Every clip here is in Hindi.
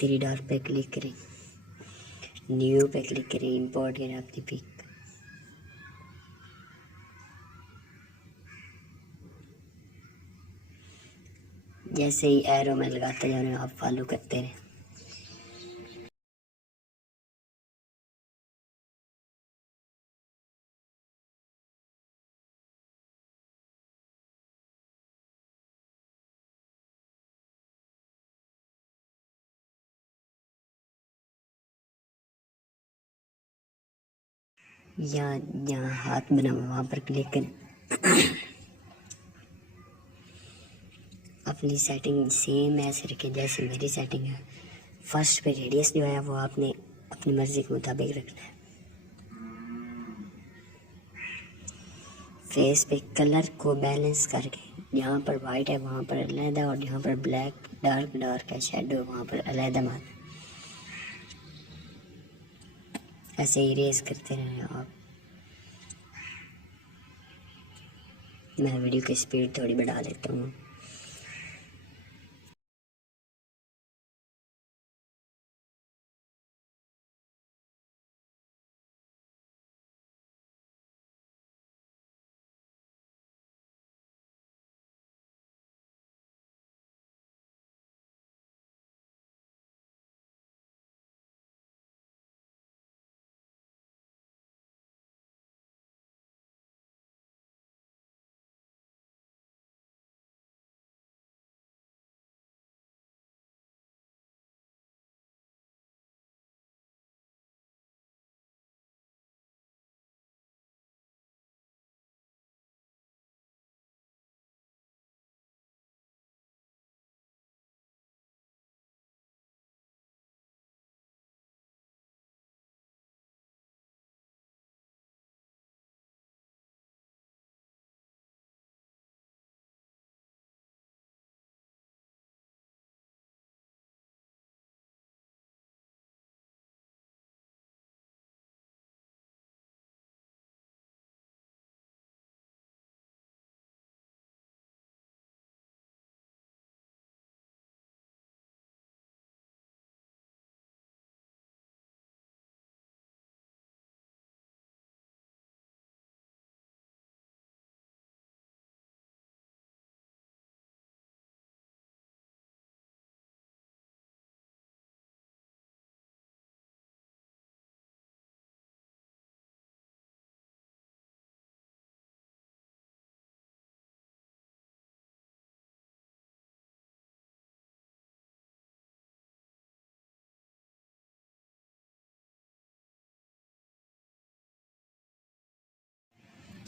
थ्री डॉट पे क्लिक करें, न्यू पे क्लिक करें, इंपोर्ट करें अपनी पिक। जैसे ही एरो में लगाते जा रहे हैं आप फॉलो करते रहें। या जहाँ हाथ बना हुआ वहाँ पर क्लिक करें। अपनी सेटिंग सेम ऐसे रखें जैसे मेरी सेटिंग है। फर्स्ट पे रेडियस जो है वो आपने अपनी मर्ज़ी के मुताबिक रखना है। फेस पे कलर को बैलेंस करके जहाँ पर वाइट है वहाँ पर अलहदा और जहाँ पर ब्लैक डार्क है शेडो वहाँ पर अलहदा मारना। ऐसे इरेज करते रहें आप। मैं वीडियो की स्पीड थोड़ी बढ़ा लेता हूँ।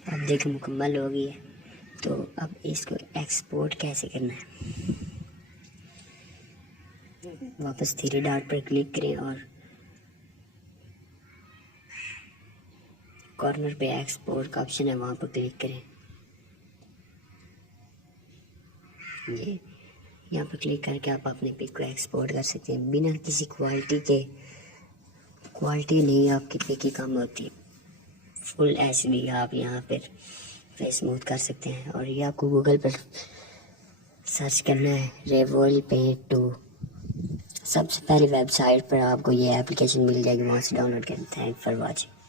अब देखिए मुकम्मल हो गई है। तो अब इसको एक्सपोर्ट कैसे करना है, वापस थ्री डॉट पर क्लिक करें और कॉर्नर पे एक्सपोर्ट का ऑप्शन है वहाँ पर क्लिक करें। ये यहाँ पर क्लिक करके आप अपने पिक को एक्सपोर्ट कर सकते हैं बिना किसी क्वालिटी नहीं आपकी पिक की कम होती। फुल एचडी आप यहाँ पर स्मूथ कर सकते हैं। और ये आपको गूगल पर सर्च करना है रेवोइलपेंट 2। सबसे पहले वेबसाइट पर आपको ये एप्लीकेशन मिल जाएगी, वहाँ से डाउनलोड करें। Thank for watching.